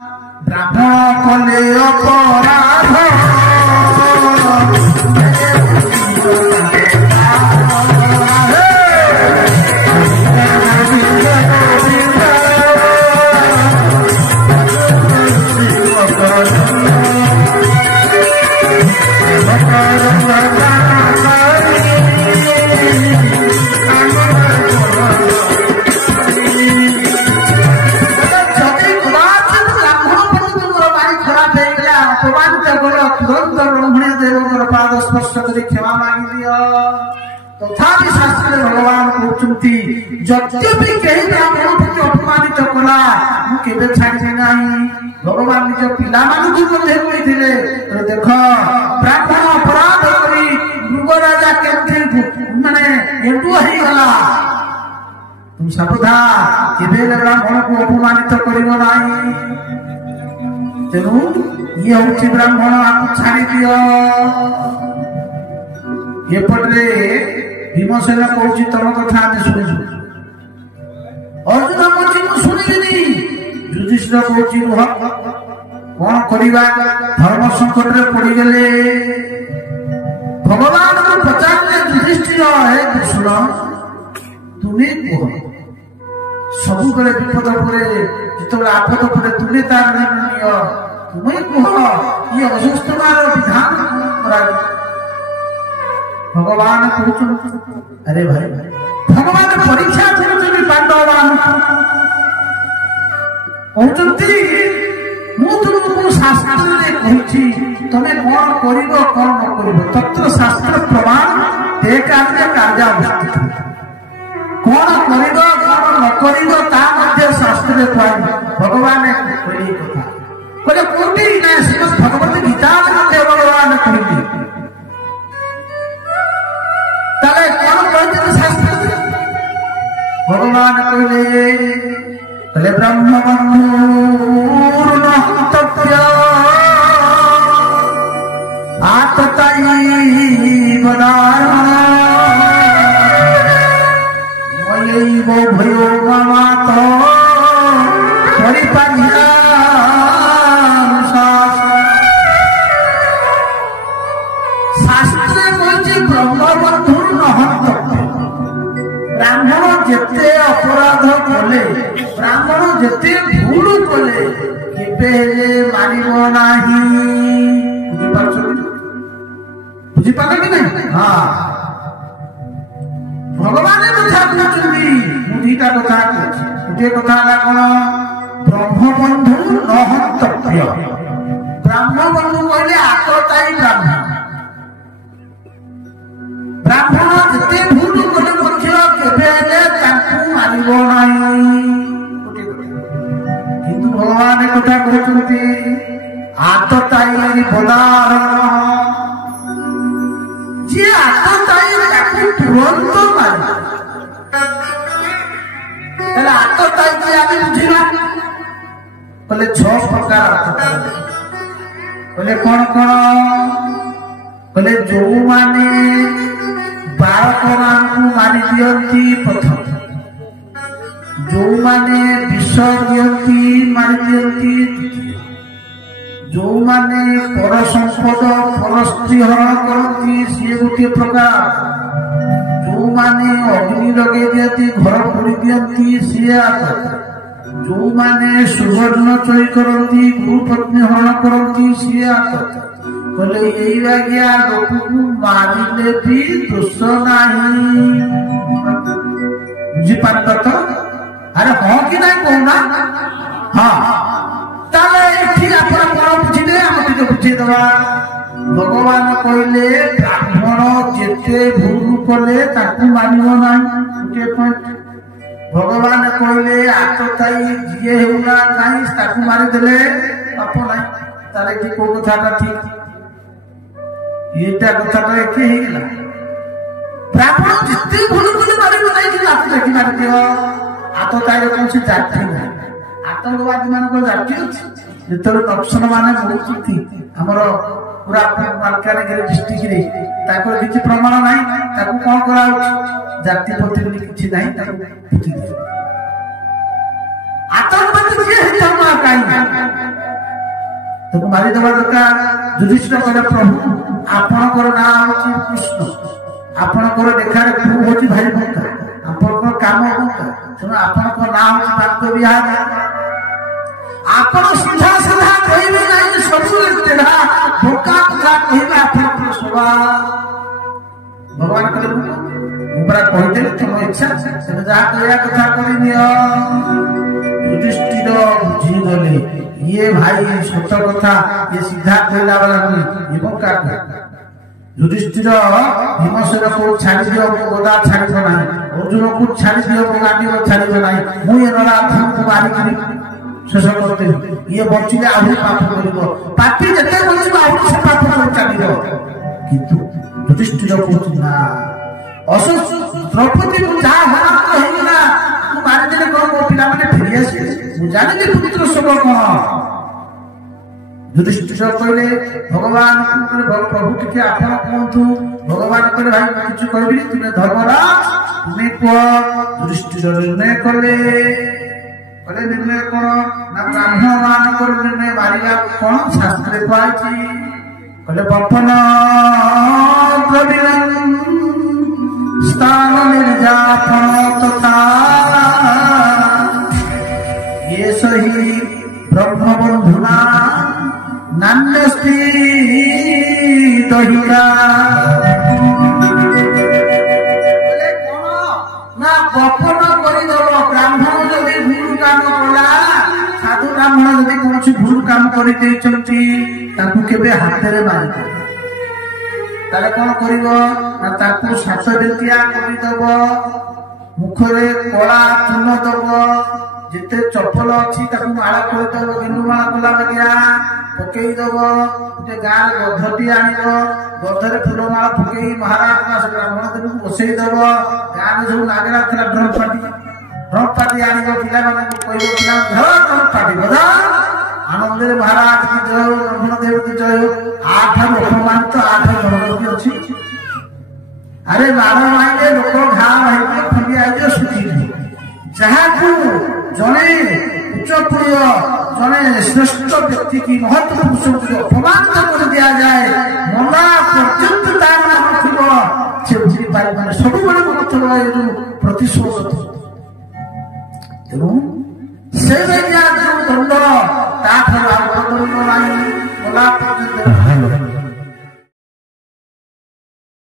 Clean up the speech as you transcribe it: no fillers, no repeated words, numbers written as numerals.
ବ୍ରାହ୍ମଣ କଲେ ଅପରାଧ क्षमा मांग दिया तथापि शास्त्र भगवान कहते यद्यपि कहीं ब्राह्मण प्रति अपमानित कला मुझे छाड़ी ना भगवान निज पिला देख ब्राह्मण अपराध करी मृग राजा केमती माने एंडुआ ही गला तुम सबुधा केबे ब्राह्मण को अपमानित करिवो नाही तेणु ये हूँ ब्राह्मण आपको छाड़ी दियो एपटे भीमसेन कहूँ तम कथा आम शुणु अर्जुन कहूँ शुणिनी युधिष्ठिर कहूँ रुह कौन करवा धर्म संकट में पड़गले भगवान को पचारे युधिष्ठिर हे कृष्ण तुम्हें कह सब विपद पर जो आपद पर तुम्हें तार निय तुम्हें कह ये असुस्थमार विधान भगवान अरे भाई भगवान परीक्षा करुଛନ୍ତି पांडवान कहते मु तुमको शास्त्र में कही तमे कौन करिब कौन न करिब तत्र शास्त्र प्रमाण ते कार्य कार्यावस्थित कौन करिब कौन न करिब ता मध्य शास्त्र में कहि भगवान कहली कथा कहले कोटी ना श्रीमद् भगवत गीता में भगवान कहली ताले कौन कहते शास्त्र भगवान कहले ब्रह्मबंधुर्न हन्तव्य आततैव दारुण मयैव भयो ममात शास्त्र कहते ब्रह्मबंधुर्न हन्तव्य ब्राह्मण जेते अपराध कले ब्राह्मण जेते भूल कले केबे मानिबो नाही बुझी पाछ कि नहीं हां भगवान कथा कहते मुठीटा कथा गोटे कथा है कौन ब्रह्मबंधु न हन्तव्य ब्रह्मबंधु कहले आतताई ब्राह्मण ब्राह्मण जेते भूल कले मानिब किंतु भगवान कथा कहते आतताई बदारण जी आतताई तुरंत मारे आतताई जी आम बुझा बोले 6 प्रकार बोले कौन कौन बोले जो माने बालक मानू मारी दियंती प्रथम जो माने विष दियंती मारी दियंती जो माने पर संपद पर स्त्री हरण करती सी गोटे प्रकार जो माने अग्नि लगे दियंती घर पोड़ी दियंती सी जो माने सुवर्ण चोरी करती गुरुपत्नी हरण करती सी बोले यही आज्ञा लोक को मारिले भी दोष नहीं बुझीपार तो अरे हाँ कि नहीं कहना हाँ बुझे आम टे बुझेदवा भगवान कहले ब्राह्मण जेते भूल कले मानिब ना भगवान कहले आतताई जी होना नहीं मारिदेले पाप ना ताले कि कौ कथा ठीक ये कथा एक ब्राह्मण जिते भूल कले मारे देखी मार दियो आतताई कौन से जाति ना आतंकवादी मान जाति अच्छी जो नक्सल मान बोलती आमर पूरा मालकानगिरी डिस्ट्रिक्ट किसी प्रमाण ना कौन कर जाति प्रति किसी ना आतंकवादी कहीं ତାକୁ ମାରିଦେବା ଦରକାର। ଯୁଧିଷ୍ଠିର କହିଲେ ପ୍ରଭୁ ଆପଣଙ୍କର ନାଁ ହଉଛି କୃଷ୍ଣ, ଆପଣଙ୍କର ଲେଖାରେ ଭୂ ହଉଛି ଭାଇ ଭକ୍ତା, ଆପଣଙ୍କର କାମ ଭକ୍ତା, ତେଣୁ ଆପଣଙ୍କ ନାଁ ହଉଛି ପାର୍ଥ ବିହାର। ଆପଣ ସିଧା ସିଧା କହିବେ ନାହିଁ, ସବୁବେଳେ ତେଢା ଧୋକା କଥା କହିବେ ଆପଣଙ୍କର ସ୍ୱଭାବ। ଭଗବାନ କହିଲେ ମୁଁ ପରା କହିଦେଲି ତମ ଇଚ୍ଛା, ତେଣୁ ଯାହା କହିବା କଥା କରିନିଅ। ଯୁଧିଷ୍ଠିର ବୁଝିଗଲେ ଇଏ ଭାଇ ସତ କଥା, ଇଏ ସିଧା କହିଲା ବାଲା ନୁହେଁ, ଇଏ ବଙ୍କା କହିଲା। ଯୁଧିଷ୍ଠିର ଭୀମସେନକୁ ଛାଡ଼ି ଦିଅ, ମୋ ଗଦା ଛାଡ଼ିବ ନାହିଁ, ଅର୍ଜୁନକୁ ଛାଡ଼ି ଦିଅ, ମୋ ଗାଣ୍ଡିବ ଛାଡ଼ିବ ନାହିଁ, ମୁଁ ଏ ନରାଧମକୁ ମାରିକିରି ଶେଷ କରିଦେବି। ଇଏ ବଞ୍ଚିଲେ ଆହୁରି ପାପ କରିବ, ପାପି ଯେତେ ବଞ୍ଚିବ ଆହୁରି ସେ ପାପ କରି ଚାଲିବ। କିନ୍ତୁ ଯୁଧିଷ୍ଠିର କହୁଛି ନା, ଦ୍ରୌପଦୀକୁ ଯାହା ହରାନ୍ତ ହେଇଗଲା ମୁଁ ମାରିଦେଲେ କଣ ମୋ ପିଲାମାନେ ଫେରିଆସିବେ, ମୁଁ ଜାଣିଲି ପୁତ୍ର ସବୁ କଣ। ଯୁଧିଷ୍ଠିର କହିଲେ ଭଗବାନ ପ୍ରଭୁ ଟିକେ ଆପଣ କୁହନ୍ତୁ। ଭଗବାନ କହିଲେ ଭାଇ ମୁଁ କିଛି କହିବିନି, ତୁମେ ଧର୍ମରାଜ ତୁମେ କୁହ। ଯୁଧିଷ୍ଠିର ନିର୍ଣ୍ଣୟ କଲେ। ନିର୍ଣ୍ଣୟ କଣ ନା ବ୍ରାହ୍ମଣ ମାନଙ୍କର ନିର୍ଣ୍ଣୟ ମାରିବା କଣ ଶାସ୍ତ୍ରରେ କୁହାଯାଇଛି। କହିଲେ ବପନ ସ୍ଥାନ ନିର୍ଯାପନ ତଥା ये सही ब्रह्मबंधुना नान्यस्ति दहिका। ना बपन करदेव ब्राह्मण जदि भूल काम कला, साधु ब्राह्मण जदि कौन भूल काम कर हाथ में मारिदे ताले कौन कर सात बेतिया करदेव, मुखरे कला चून दब, जिते चपल अच्छी माला करदेव, गेंडुमाला कला बागिया पकईदब, गोटे गाँव गधटी आनब, गधरे फुलमाला पकई महाराज ब्राह्मण देव बसईदब। गाँव सब नागरा था ड्रम पार्टी आनब, पिला कह ड्रम पार्टी बजा आनंद महाराज की जय हो, ब्राह्मण देव की जय हो। 8 अपमानित 8 जनगति अच्छी। अरे बार माइले लोक घा भाई फंडी आइए सुखी जहाँ जड़े उच्चप्रिय जड़े श्रेष्ठ व्यक्ति की महत्व पुरुष अपमान कर दिया जाए, मना पर्यंत तार नाम थी बुझी पारे सब बड़े मन थोड़ा प्रतिशोध तेणु से दंड